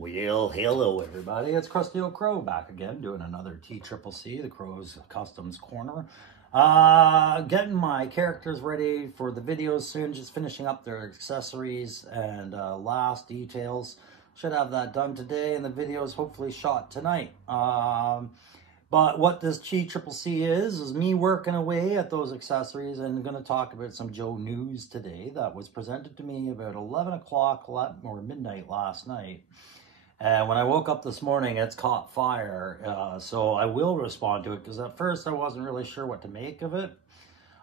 Well, hello everybody, it's Crusty Old Crow back again doing another TCCC, the Crow's Customs Corner. Getting my characters ready for the videos soon, just finishing up their accessories and last details. Should have that done today and the videos hopefully shot tonight. But what this TCCC is me working away at those accessories, and I'm going to talk about some Joe news today that was presented to me about 11 o'clock or midnight last night. And when I woke up this morning, it's caught fire. So I will respond to it because at first I wasn't really sure what to make of it.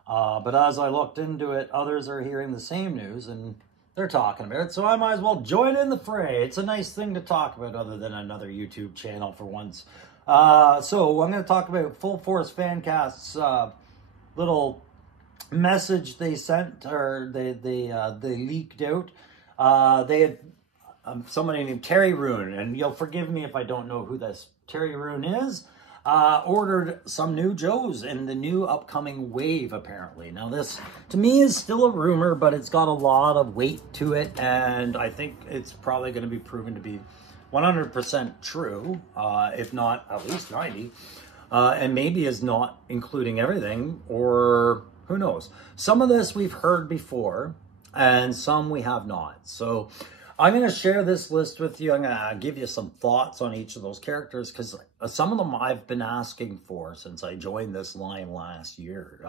But as I looked into it, others are hearing the same news and they're talking about it. So I might as well join in the fray. It's a nice thing to talk about other than another YouTube channel for once. So I'm going to talk about Full Force Fancast's little message they sent, or they leaked out. They had somebody named Terry Rune, and you'll forgive me if I don't know who this Terry Rune is, ordered some new Joes in the new upcoming wave, apparently. Now this, to me, is still a rumor, but it's got a lot of weight to it, and I think it's probably going to be proven to be 100% true, if not at least 90, and maybe is not including everything, or who knows. Some of this we've heard before, and some we have not. So I'm going to share this list with you. I'm going to give you some thoughts on each of those characters because some of them I've been asking for since I joined this line last year.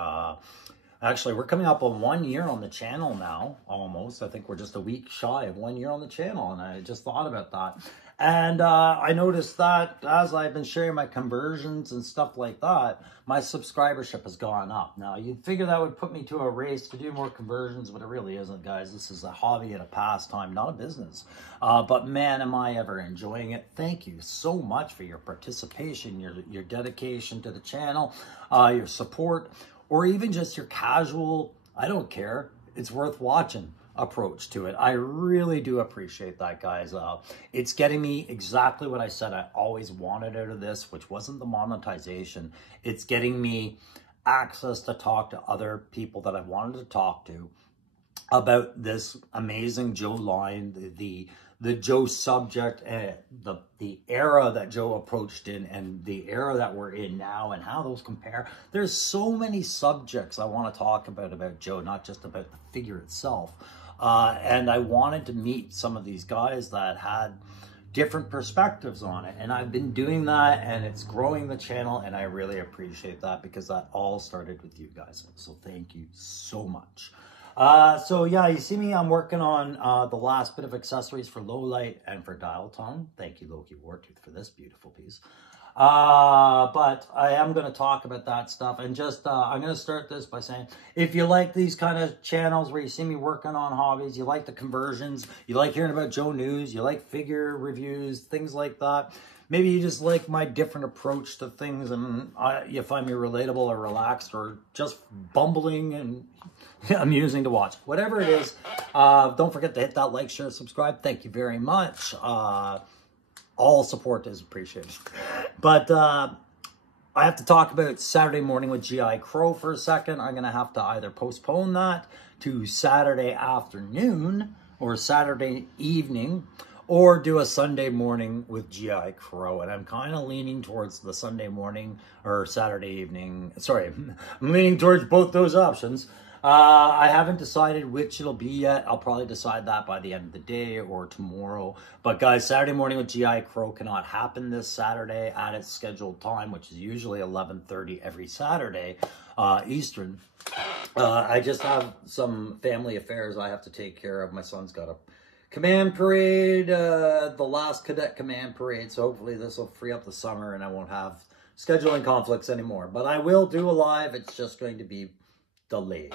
Actually, we're coming up on 1 year on the channel now, almost. I think we're just a week shy of 1 year on the channel, and I just thought about that. And I noticed that as I've been sharing my conversions and stuff like that, my subscribership has gone up. Now, you'd figure that would put me to a race to do more conversions, but it really isn't, guys. This is a hobby and a pastime, not a business. But man, am I ever enjoying it. Thank you so much for your participation, your dedication to the channel, your support, or even just your casual, I don't care, it's worth watching approach to it. I really do appreciate that, guys. It's getting me exactly what I said I always wanted out of this, which wasn't the monetization. It's getting me access to talk to other people that I wanted to talk to about this amazing Joe line, the Joe subject, the era that Joe approached in, and the era that we're in now, and how those compare. There's so many subjects I want to talk about Joe, not just about the figure itself. And I wanted to meet some of these guys that had different perspectives on it. And I've been doing that, and it's growing the channel, and I really appreciate that because that all started with you guys. So thank you so much. So yeah, you see me, I'm working on the last bit of accessories for low light and for dial tone. Thank you, Loki Wartooth, for this beautiful piece. But I am going to talk about that stuff, and just I'm going to start this by saying, if you like these kind of channels where you see me working on hobbies, you like the conversions, you like hearing about Joe news, you like figure reviews, things like that, maybe you just like my different approach to things, and you find me relatable or relaxed or just bumbling and amusing to watch, whatever it is, don't forget to hit that like, share, subscribe. Thank you very much. All support is appreciated. But I have to talk about Saturday morning with G.I. Crow for a second. I'm going to have to either postpone that to Saturday afternoon or Saturday evening, or do a Sunday morning with G.I. Crow. And I'm kind of leaning towards the Sunday morning or Saturday evening. Sorry, I'm leaning towards both those options. I haven't decided which it'll be yet. I'll probably decide that by the end of the day or tomorrow. But guys, Saturday morning with G.I. Crow cannot happen this Saturday at its scheduled time, which is usually 11:30 every Saturday, Eastern. I just have some family affairs I have to take care of. My son's got a command parade, the last cadet command parade. So hopefully this will free up the summer and I won't have scheduling conflicts anymore. But I will do a live. It's just going to be delayed.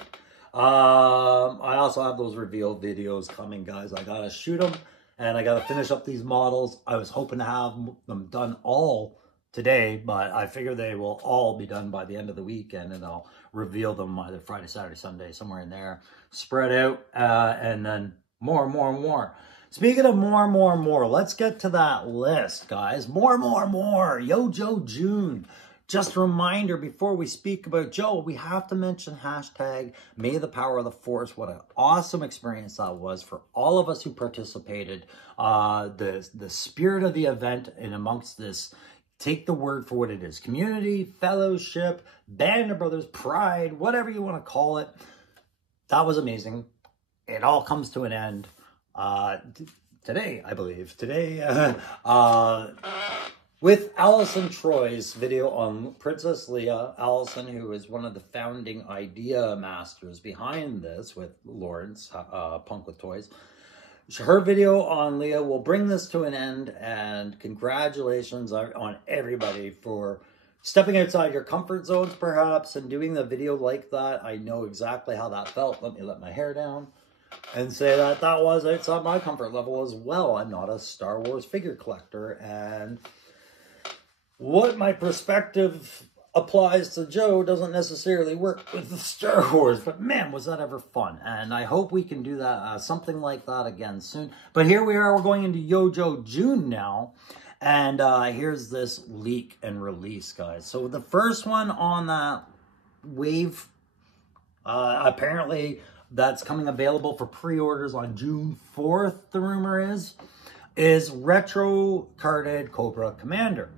I also have those reveal videos coming, guys. I gotta shoot them and I gotta finish up these models. I was hoping to have them done all today, but I figure they will all be done by the end of the weekend, and I'll reveal them either Friday, Saturday, Sunday, somewhere in there, spread out, and then more. Speaking of more, let's get to that list, guys. More. Yo Joe June. Just a reminder, before we speak about Joe, we have to mention hashtag May the Power of the Force. What an awesome experience that was for all of us who participated. The spirit of the event and amongst this, take the word for what it is. Community, fellowship, band of brothers, pride, whatever you want to call it. That was amazing. It all comes to an end today, I believe. Today, with Allison Troy's video on Princess Leia. Allison, who is one of the founding idea masters behind this with Lawrence, Punk with Toys. Her video on Leia will bring this to an end, and congratulations on everybody for stepping outside your comfort zones, perhaps, and doing the video like that. I know exactly how that felt. Let me let my hair down and say that that was outside my comfort level as well. I'm not a Star Wars figure collector, and what my perspective applies to Joe doesn't necessarily work with the Star Wars, but man, was that ever fun. And I hope we can do that, something like that again soon. But here we are, we're going into Yojo June now. And here's this leak and release, guys. So the first one on that wave, apparently that's coming available for pre-orders on June 4th, the rumor is retro carded Cobra Commander.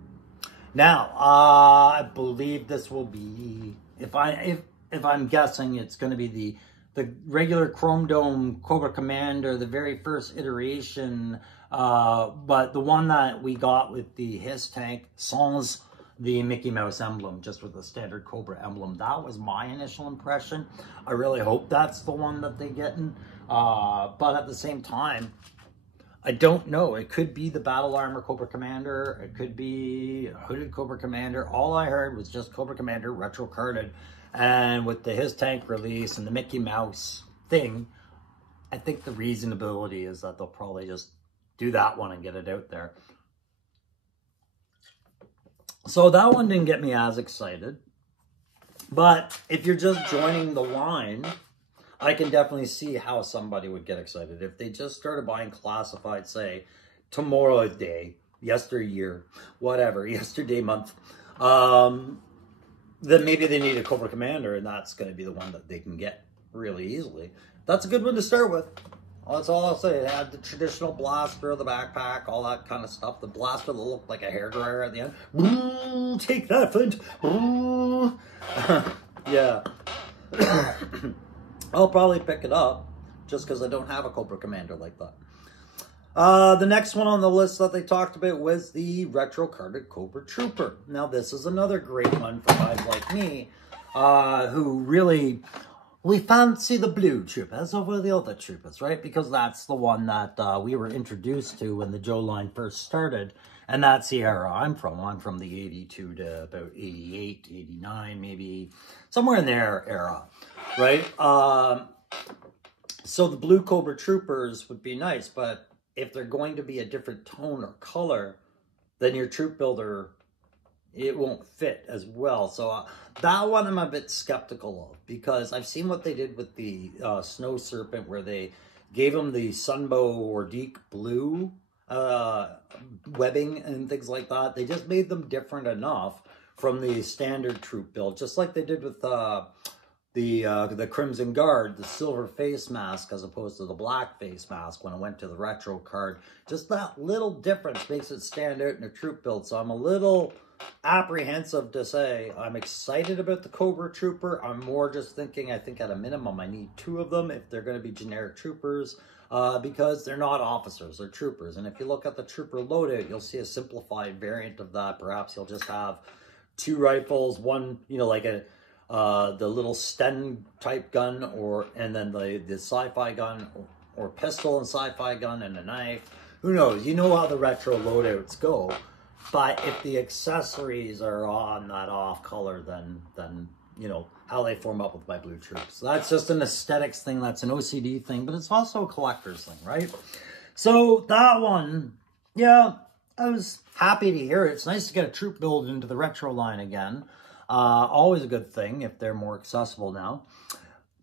Now, I believe this will be, if I'm guessing, it's going to be the regular Chrome Dome Cobra Commander, the very first iteration, but the one that we got with the Hiss tank sans the Mickey Mouse emblem, just with the standard Cobra emblem. That was my initial impression. I really hope that's the one that they get in, but at the same time, I don't know. It could be the Battle Armor Cobra Commander. It could be a Hooded Cobra Commander. All I heard was just Cobra Commander retro carded. And with the Hiss tank release and the Mickey Mouse thing, I think the reasonability is that they'll probably just do that one and get it out there. So that one didn't get me as excited. But if you're just joining the line, I can definitely see how somebody would get excited. If they just started buying classified, say, tomorrow's day, yesteryear, whatever, yesterday month, then maybe they need a Cobra Commander, and that's going to be the one that they can get really easily. That's a good one to start with. That's all I'll say. It had the traditional blaster, the backpack, all that kind of stuff. The blaster that looked like a hairdryer at the end. Ooh, take that, Flint. Ooh. Yeah. I'll probably pick it up just because I don't have a Cobra Commander like that. The next one on the list that they talked about was the retro carded Cobra Trooper. Now, this is another great one for guys like me who really, we fancy the blue troopers over the other troopers, right? Because that's the one that we were introduced to when the Joe line first started. And that's the era I'm from. I'm from the 82 to about 88, 89, maybe somewhere in there era, right? So the blue Cobra Troopers would be nice, but if they're going to be a different tone or color, then your troop builder, it won't fit as well. So that one I'm a bit skeptical of, because I've seen what they did with the Snow Serpent, where they gave him the Sunbow or Deke blue webbing and things like that. They just made them different enough from the standard troop build, just like they did with the Crimson Guard, the silver face mask as opposed to the black face mask when I went to the retro card. Just that little difference makes it stand out in a troop build. So I'm a little apprehensive to say I'm excited about the Cobra Trooper. I'm more just thinking, I think at a minimum I need 2 of them if they're going to be generic troopers, because they're not officers, they're troopers. And if you look at the trooper loadout, you'll see a simplified variant of that. Perhaps you'll just have 2 rifles, one, you know, like the little Sten type gun, and then the sci-fi gun, or pistol and sci-fi gun and a knife. Who knows? You know how the retro loadouts go. But if the accessories are on that off color, then you know how they form up with my blue troops. So that's just an aesthetics thing. That's an OCD thing, but it's also a collector's thing, right? So that one, yeah, I was happy to hear it. It's nice to get a troop build into the retro line again. Always a good thing if they're more accessible now.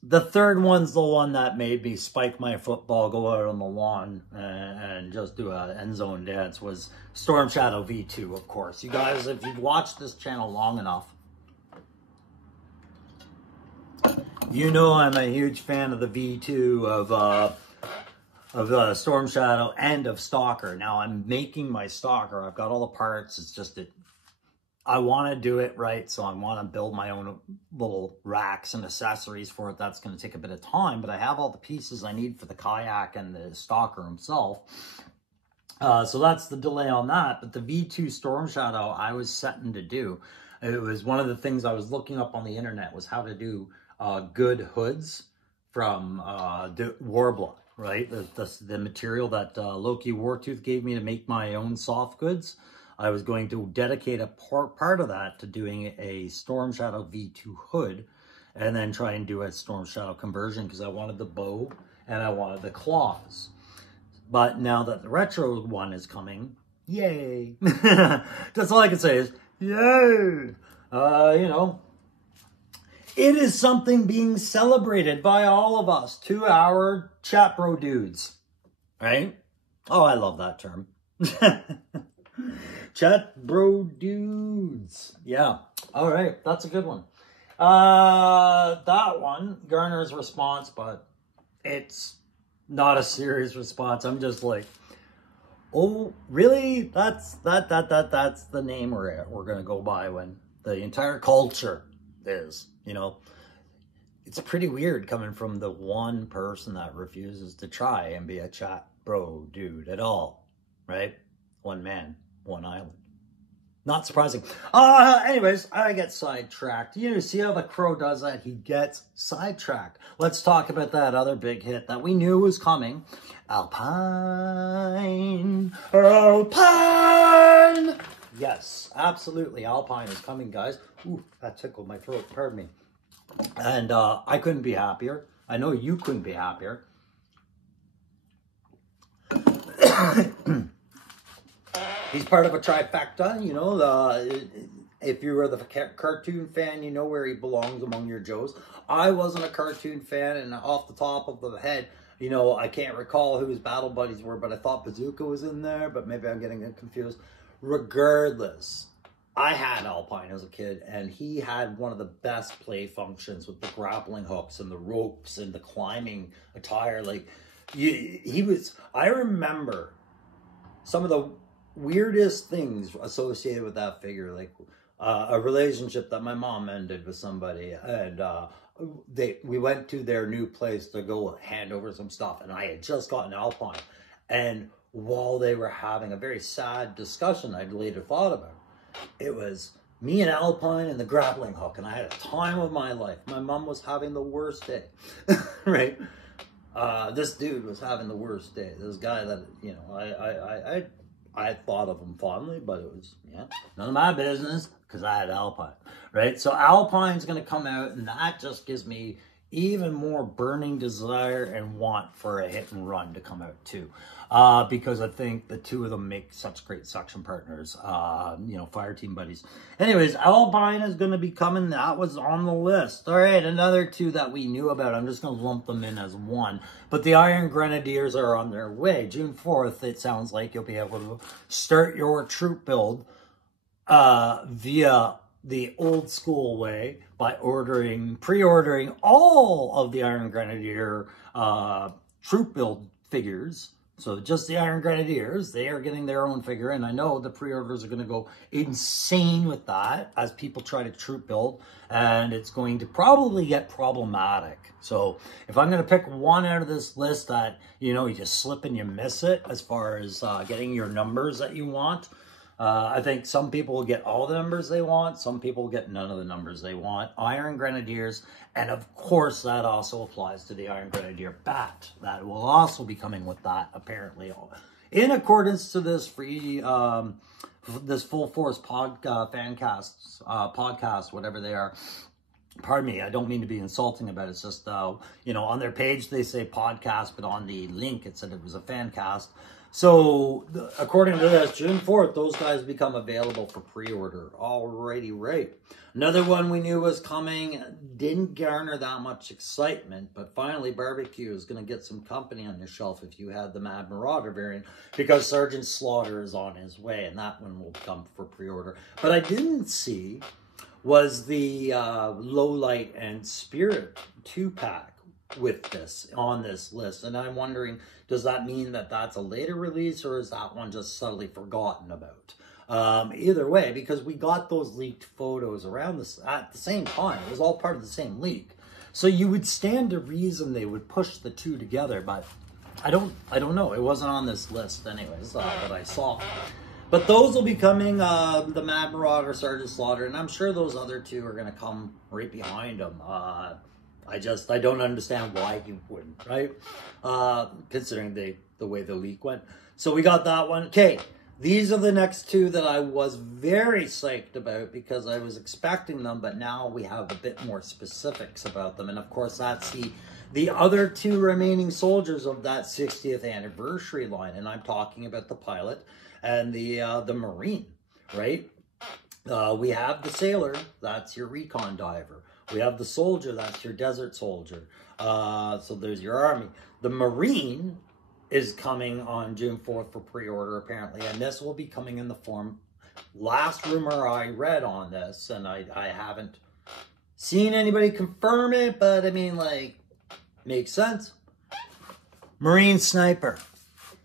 The third one's the one that made me spike my football, go out on the lawn, and just do an end zone dance, was Storm Shadow V2, of course. You guys, if you've watched this channel long enough, you know I'm a huge fan of the V2 of Storm Shadow and of Stalker. Now I'm making my Stalker. I've got all the parts. It's just that I want to do it right, so I want to build my own little racks and accessories for it. That's going to take a bit of time, but I have all the pieces I need for the kayak and the Stalker himself. So that's the delay on that. But the V2 Storm Shadow I was setting to do. It was one of the things I was looking up on the internet, was how to do good hoods from the Warblood, right? The material that Loki Wartooth gave me to make my own soft goods. I was going to dedicate a part of that to doing a Storm Shadow V2 hood, and then try and do a Storm Shadow conversion, because I wanted the bow and I wanted the claws. But now that the retro one is coming, yay! That's all I can say is, yay! You know, it is something being celebrated by all of us, 2 hour chat bro dudes, right? Oh, I love that term. Chat bro dudes. Yeah. All right. That's a good one. That one garners response, but it's not a serious response. I'm just like, oh, really? That's the name we're going to go by when the entire culture is, you know. It's pretty weird coming from the one person that refuses to try and be a chat bro dude at all, right? One man, one island. Not surprising. Anyways, I get sidetracked. You see how the crow does that? He gets sidetracked. Let's talk about that other big hit that we knew was coming. Alpine. Alpine! Yes, absolutely. Alpine is coming, guys. Ooh, that tickled my throat. Pardon me. And I couldn't be happier. I know you couldn't be happier. He's part of a trifecta, you know. If you were the cartoon fan, you know where he belongs among your Joes. I wasn't a cartoon fan, and off the top of the head, you know, I can't recall who his battle buddies were, but I thought Bazooka was in there, but maybe I'm getting confused. Regardless, I had Alpine as a kid, and he had one of the best play functions with the grappling hooks and the ropes and the climbing attire. Like, I remember some of the weirdest things associated with that figure, like a relationship that my mom ended with somebody, and we went to their new place to go hand over some stuff, and I had just gotten Alpine, and while they were having a very sad discussion I'd later thought about, it was me and Alpine and the grappling hook, and I had a time of my life. My mom was having the worst day, right? This dude was having the worst day. This guy that, you know, I thought of him fondly, but it was, yeah, none of my business, because I had Alpine, right? So Alpine's going to come out, and that just gives me even more burning desire and want for a hit and run to come out too. Because I think the two of them make such great suction partners, you know, fire team buddies. Anyways, Alpine is going to be coming. That was on the list. All right, another two that we knew about. I'm just going to lump them in as one. But the Iron Grenadiers are on their way. June 4th, it sounds like you'll be able to start your troop build via the old school way by pre-ordering all of the Iron Grenadier troop build figures. So just the Iron Grenadiers, they are getting their own figure. And I know the pre-orders are going to go insane with that as people try to troop build. And it's going to probably get problematic. So if I'm going to pick one out of this list that, you know, you just slip and you miss it as far as getting your numbers that you want, I think some people will get all the numbers they want. Some people will get none of the numbers they want. Iron Grenadiers. And of course, that also applies to the Iron Grenadier Bat. That will also be coming with that, apparently. In accordance to this free, this Full Force podcast, whatever they are. Pardon me, I don't mean to be insulting about it. It's just, you know, on their page, they say podcast, but on the link, it said it was a fan cast. So, according to this, June 4th, those guys become available for pre-order. Alrighty, right. Another one we knew was coming, didn't garner that much excitement, but finally Barbecue is going to get some company on your shelf if you had the Mad Marauder variant, because Sergeant Slaughter is on his way, and that one will come for pre-order. But I didn't see was the Lowlight and Spirit 2-pack with this, on this list, and I'm wondering, does that mean that that's a later release, or is that one just subtly forgotten about? Either way, because we got those leaked photos around this at the same time. It was all part of the same leak, so you would stand to reason they would push the two together. But I don't know. It wasn't on this list, anyways. That I saw. But those will be coming. The Mad Marauder, Sergeant Slaughter, and I'm sure those other two are going to come right behind them. I don't understand why he wouldn't, right? Considering the way the leak went. So we got that one. Okay, these are the next two that I was very psyched about because I was expecting them, but now we have a bit more specifics about them. And of course, that's the other two remaining soldiers of that 60th anniversary line. And I'm talking about the pilot and the Marine, right? We have the sailor, that's your recon diver. We have the soldier, that's your desert soldier. So there's your army. The Marine is coming on June 4th for pre-order, apparently. And this will be coming in the form, last rumor I read on this, and I haven't seen anybody confirm it, but I mean, like, makes sense. Marine Sniper.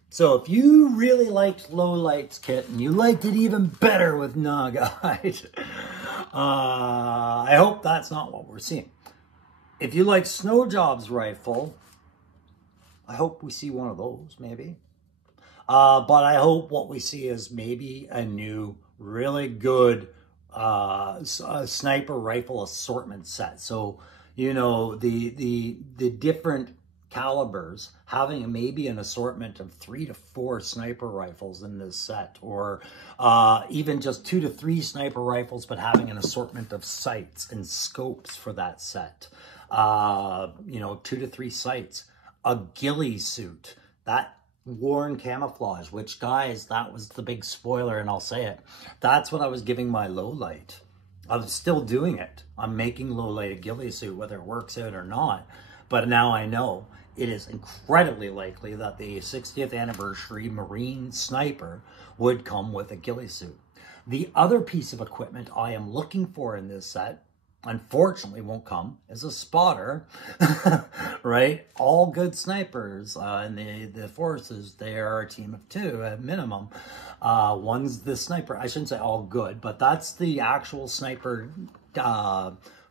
So if you really liked Lowlight's kit, and you liked it even better with Nogahide, I hope that's not what we're seeing. If you like Snowjob's rifle, I hope we see one of those, maybe. But I hope what we see is maybe a new, really good sniper rifle assortment set. So, you know, the different calibers, having maybe an assortment of 3 to 4 sniper rifles in this set, or even just 2 to 3 sniper rifles, but having an assortment of sights and scopes for that set. You know, 2 to 3 sights, a ghillie suit, that worn camouflage, which, guys, that was the big spoiler, and I'll say it. That's what I was giving my Lowlight. I'm still doing it. I'm making Lowlight a ghillie suit, whether it works out or not. But now I know it is incredibly likely that the 60th anniversary Marine Sniper would come with a ghillie suit. The other piece of equipment I am looking for in this set, unfortunately won't come, is a spotter, right? All good snipers in the forces, they are a team of 2 at minimum. One's the sniper. I shouldn't say all good, but that's the actual sniper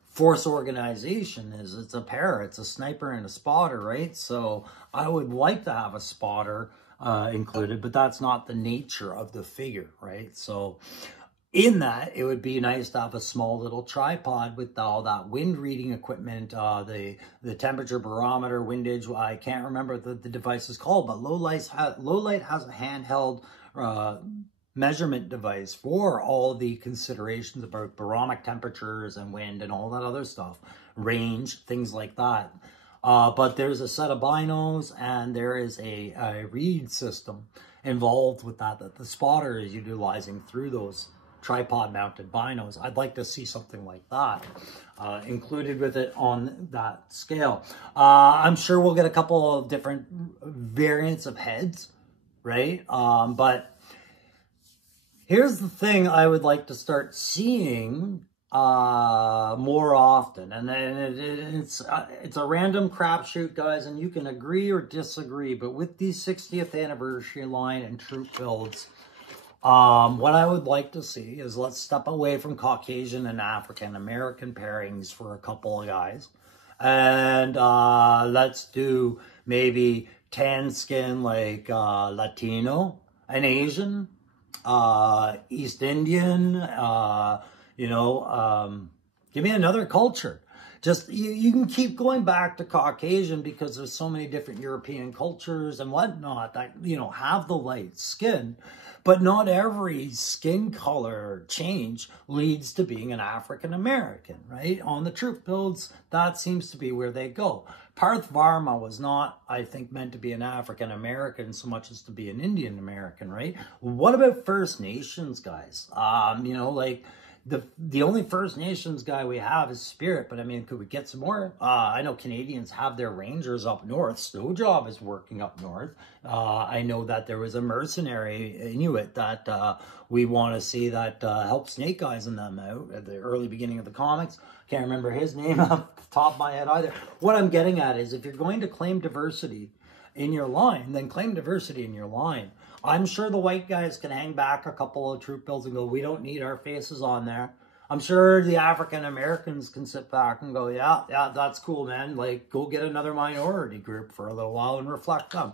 force organization. It's a pair. It's a sniper and a spotter, right? So I would like to have a spotter included, but that's not the nature of the figure, right? So in that, it would be nice to have a small little tripod with all that wind reading equipment, the temperature barometer, windage. I can't remember what the device is called, but Lowlight has a handheld measurement device for all the considerations about barometric temperatures and wind and all that other stuff, range, things like that. But there's a set of binos, and there is a read system involved with that the spotter is utilizing through those tripod mounted binos. I'd like to see something like that included with it on that scale. I'm sure we'll get a couple of different variants of heads, right? But here's the thing I would like to start seeing more often, and it's a random crapshoot, guys, and you can agree or disagree, but with these 60th anniversary line and troop builds, what I would like to see is, let's step away from Caucasian and African American pairings for a couple of guys, and let's do maybe tan skin, like Latino and Asian, East Indian, you know, give me another culture. just, you can keep going back to Caucasian because there's so many different European cultures and whatnot that, you know, have the light skin. But not every skin color change leads to being an African American, right? On the troop builds, that seems to be where they go. Parth Varma was not, I think, meant to be an African American so much as to be an Indian American, right? What about First Nations guys? You know, like, the only First Nations guy we have is Spirit, but I mean, could we get some more? I know Canadians have their rangers up north. Snowjob is working up north. I know that there was a mercenary Inuit that we want to see that helped Snake Eyes and them out at the early beginning of the comics. Can't remember his name off the top of my head either. What I'm getting at is if you're going to claim diversity in your line, then claim diversity in your line. I'm sure the white guys can hang back a couple of troop bills and go, we don't need our faces on there. I'm sure the African Americans can sit back and go, yeah, that's cool, man. Like, go get another minority group for a little while and reflect them.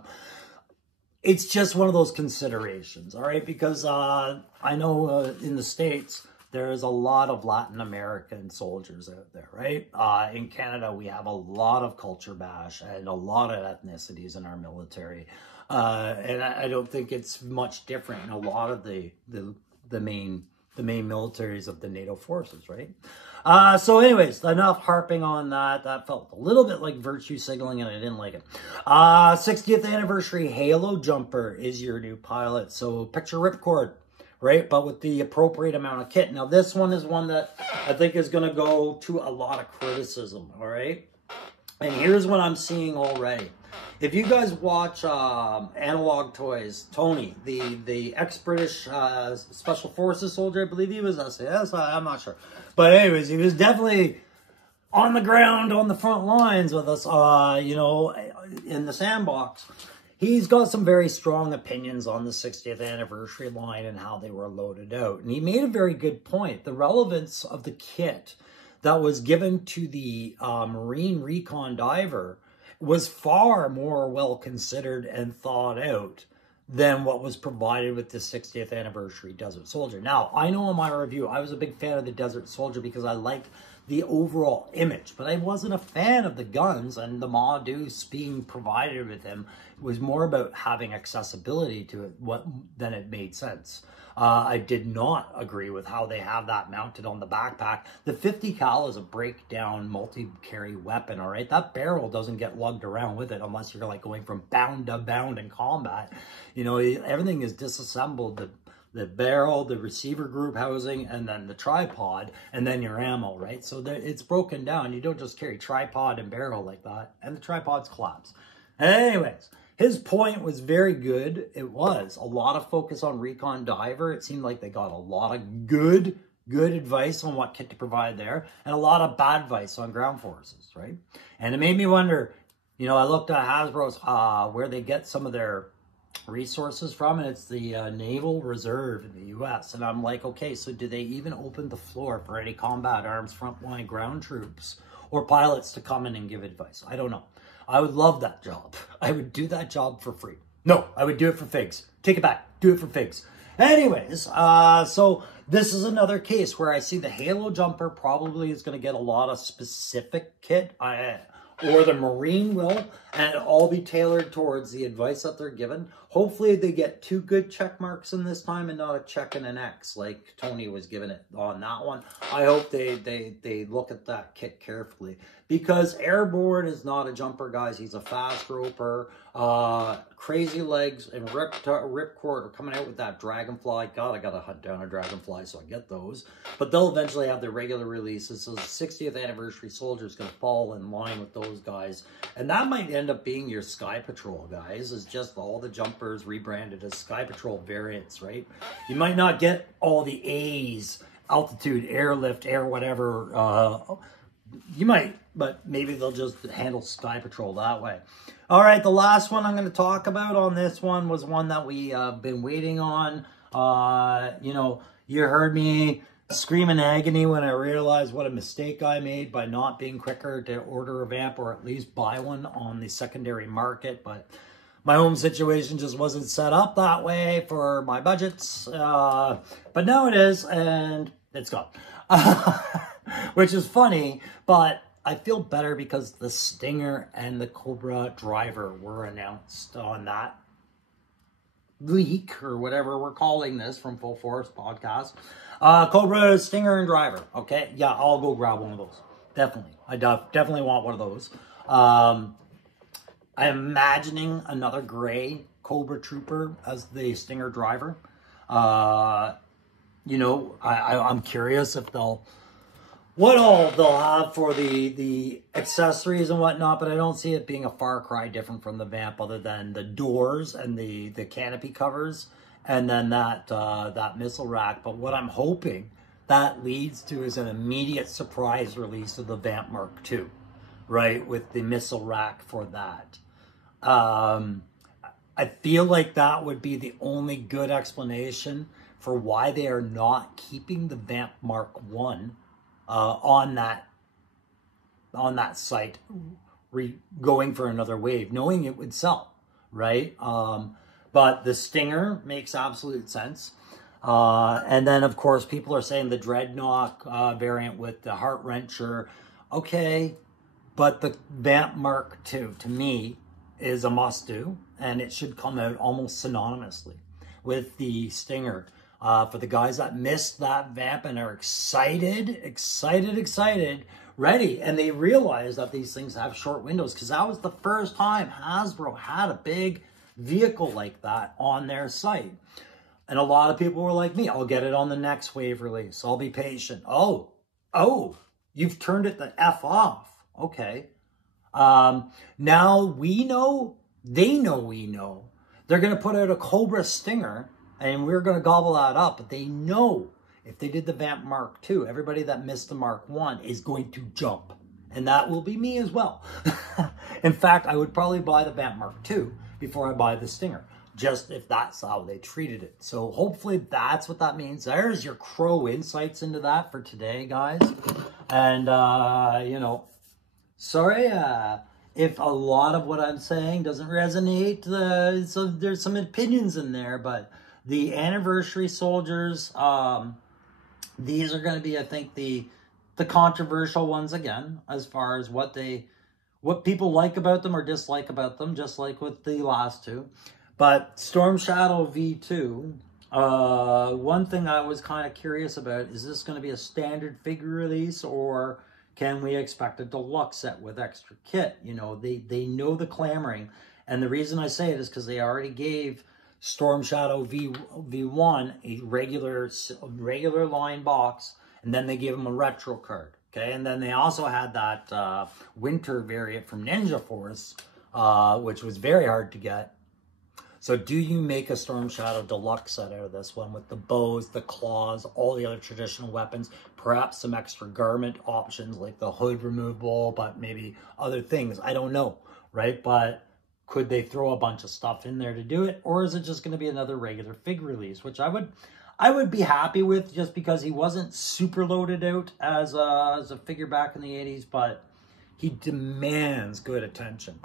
It's just one of those considerations, all right? Because I know in the States, there's a lot of Latin American soldiers out there, right? In Canada, we have a lot of culture bash and a lot of ethnicities in our military. And I don't think it's much different in a lot of the main militaries of the NATO forces, right? So anyways, enough harping on that. That felt a little bit like virtue signaling and I didn't like it. 60th anniversary Halo Jumper is your new pilot. So picture ripcord, right? But with the appropriate amount of kit. Now this one is one that I think is going to go to a lot of criticism, all right? And here's what I'm seeing already. If you guys watch Analog Toys, Tony, the ex-British Special Forces soldier, I believe he was SAS, I'm not sure. But anyways, he was definitely on the ground, on the front lines with us, you know, in the sandbox. He's got some very strong opinions on the 60th anniversary line and how they were loaded out. And he made a very good point. The relevance of the kit that was given to the Marine Recon Diver was far more well considered and thought out than what was provided with the 60th anniversary Desert Soldier. Now, I know in my review, I was a big fan of the Desert Soldier because I liked the overall image, but I wasn't a fan of the guns, and the Ma Deuce being provided with him was more about having accessibility to it than it made sense. I did not agree with how they have that mounted on the backpack. The 50 cal is a breakdown multi-carry weapon, all right? That barrel doesn't get lugged around with it unless you're like going from bound to bound in combat. You know, everything is disassembled. The barrel, the receiver group housing, and then the tripod, and then your ammo, right? So it's broken down. You don't just carry tripod and barrel like that, and the tripods collapse. Anyways, his point was very good. It was a lot of focus on Recon Diver. It seemed like they got a lot of good advice on what kit to provide there, and a lot of bad advice on ground forces, right? And it made me wonder, you know, I looked at Hasbro's, where they get some of their resources from, and it's the Naval Reserve in the U.S. And I'm like, okay, so do they even open the floor for any combat arms frontline ground troops or pilots to come in and give advice? I don't know. I would love that job. I would do that job for free. No, I would do it for figs. Take it back. Do it for figs. Anyways, so this is another case where I see the Halo Jumper probably is going to get a lot of specific kit. Or the Marine will, and it'll all be tailored towards the advice that they're given. Hopefully they get 2 good check marks in this time and not a check and an X like Tony was giving it on that one. I hope they look at that kit carefully, because Airborne is not a jumper, guys. He's a fast roper. Crazy Legs and Ripcord are coming out with that Dragonfly. God, I gotta hunt down a Dragonfly so I get those. But they'll eventually have their regular releases. So the 60th anniversary soldier is gonna fall in line with those guys. And that might end up being your Sky Patrol, guys, is just all the jumpers rebranded as Sky Patrol variants, right? You might not get all the A's, altitude, airlift, air whatever. You might, but maybe they'll just handle Sky Patrol that way. All right, the last one I'm going to talk about on this one was one that we have been waiting on. You know, you heard me scream in agony when I realized what a mistake I made by not being quicker to order a vamp or at least buy one on the secondary market. But my home situation just wasn't set up that way for my budgets. But now it is, and it's gone. Which is funny, but I feel better because the Stinger and the Cobra driver were announced on that leak, or whatever we're calling this from Full Force Podcast. Cobra, Stinger, and driver. Okay, yeah, I'll go grab one of those. Definitely. I definitely want one of those. I'm imagining another gray Cobra Trooper as the Stinger driver. You know, I'm curious if what all they'll have for the accessories and whatnot, but I don't see it being a far cry different from the Vamp, other than the doors and the canopy covers, and then that missile rack. But what I'm hoping that leads to is an immediate surprise release of the Vamp Mark II, right, with the missile rack for that. I feel like that would be the only good explanation for why they are not keeping the Vamp Mark I on that site, going for another wave, knowing it would sell, right? But the Stinger makes absolute sense. And then, of course, people are saying the Dreadnought variant with the Heart Wrencher. Okay, but the Vamp Mark II, to me, is a must-do, and it should come out almost synonymously with the Stinger. For the guys that missed that Vamp and are excited, ready, and they realize that these things have short windows, because that was the first time Hasbro had a big vehicle like that on their site. And a lot of people were like me, I'll get it on the next wave release. I'll be patient. Oh, you've turned it the F off. Okay. Now we know, they know we know. They're going to put out a Cobra Stinger, and we're going to gobble that up. But they know if they did the Vamp Mark II, everybody that missed the Mark I is going to jump. And that will be me as well. In fact, I would probably buy the Vamp Mark II before I buy the Stinger, just if that's how they treated it. So hopefully that's what that means. There's your Crow insights into that for today, guys. And, you know, sorry if a lot of what I'm saying doesn't resonate. So there's some opinions in there, but the anniversary soldiers, these are going to be, I think, the controversial ones again, as far as what people like about them or dislike about them, just like with the last two. But Storm Shadow V2, one thing I was kind of curious about, is this going to be a standard figure release, or can we expect a deluxe set with extra kit? You know, they know the clamoring. And the reason I say it is because they already gave Storm Shadow V1 a regular line box, and then they gave him a retro card. Okay, and then they also had that winter variant from Ninja Force, which was very hard to get. So do you make a Storm Shadow Deluxe set out of this one with the bows, the claws, all the other traditional weapons, perhaps some extra garment options like the hood removable, but maybe other things? I don't know, right? But could they throw a bunch of stuff in there to do it? Or is it just going to be another regular figure release, which I would be happy with, just because he wasn't super loaded out as a figure back in the 80s, but he demands good attention.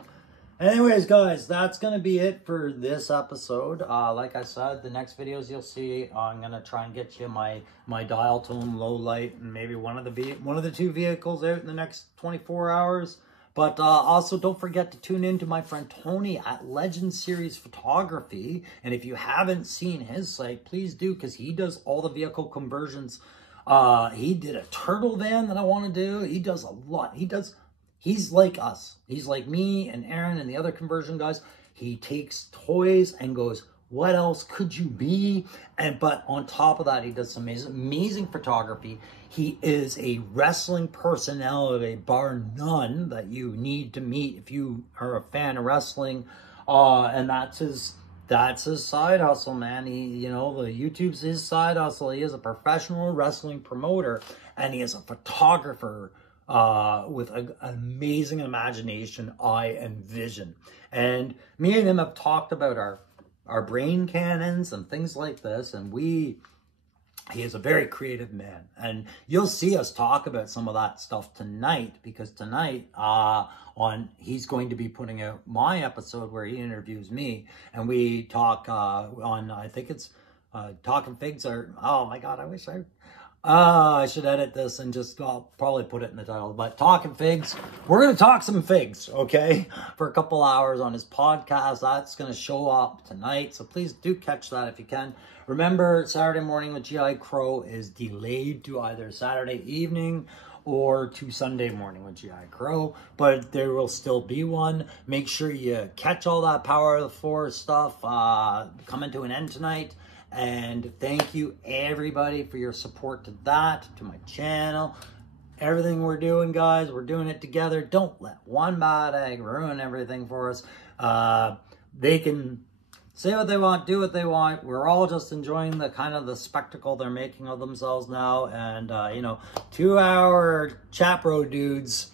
Anyways, guys, that's going to be it for this episode. Like I said, the next videos you'll see, I'm going to try and get you my dial tone, low light, and maybe one of the two vehicles out in the next 24 hours. But also don't forget to tune in to my friend Tony at Legend Series Photography. And if you haven't seen his site, please do, because he does all the vehicle conversions. He did a turtle van that I want to do. He does a lot. He's like us. He's like me and Aaron and the other conversion guys. He takes toys and goes, what else could you be? But on top of that, he does some amazing photography. He is a wrestling personality, bar none, that you need to meet if you are a fan of wrestling. And that's his side hustle, man. The YouTube's his side hustle. He is a professional wrestling promoter, and he is a photographer with an amazing imagination, eye, and vision. And me and him have talked about our brain cannons and things like this, and he is a very creative man. And you'll see us talk about some of that stuff tonight, because tonight he's going to be putting out my episode where he interviews me, and we talk on, I think it's Talking Figs, or, oh my God, I wish I should edit this and just, I'll probably put it in the title, but Talking Figs. We're going to talk some figs, okay? For a couple hours on his podcast. That's going to show up tonight, so please do catch that if you can. Remember, Saturday Morning with G.I. Crow is delayed to either Saturday evening or to Sunday Morning with G.I. Crow, but there will still be one. Make sure you catch all that Power of the Four stuff coming to an end tonight. And thank you everybody for your support to that, to my channel. Everything we're doing, guys, we're doing it together. Don't let one bad egg ruin everything for us. They can say what they want, do what they want. We're all just enjoying the kind of the spectacle they're making of themselves now. And, you know, 2-hour Chapro dudes.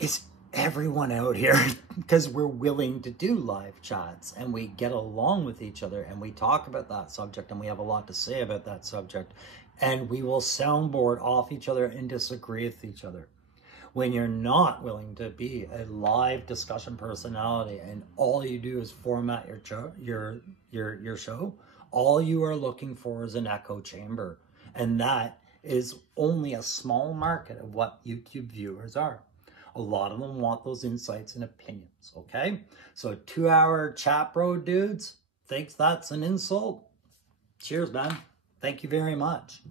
It's everyone out here because we're willing to do live chats and we get along with each other and we talk about that subject and we have a lot to say about that subject and we will soundboard off each other and disagree with each other. When you're not willing to be a live discussion personality and all you do is format your show, all you are looking for is an echo chamber, and that is only a small market of what YouTube viewers are. A lot of them want those insights and opinions, okay? So 2-hour chat bro dudes thinks that's an insult. Cheers, man. Thank you very much.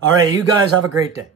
All right, you guys have a great day.